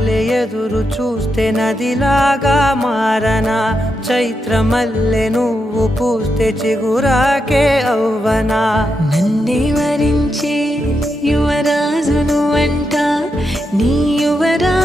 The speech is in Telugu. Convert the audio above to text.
మల్లె ఎదురు చూస్తే నదిలాగా మారనా చైత్ర మల్లె నువ్వు పూస్తే చిగురాకే అవ్వనా నన్నే వరించే యువరాజును అంట నీ యువరా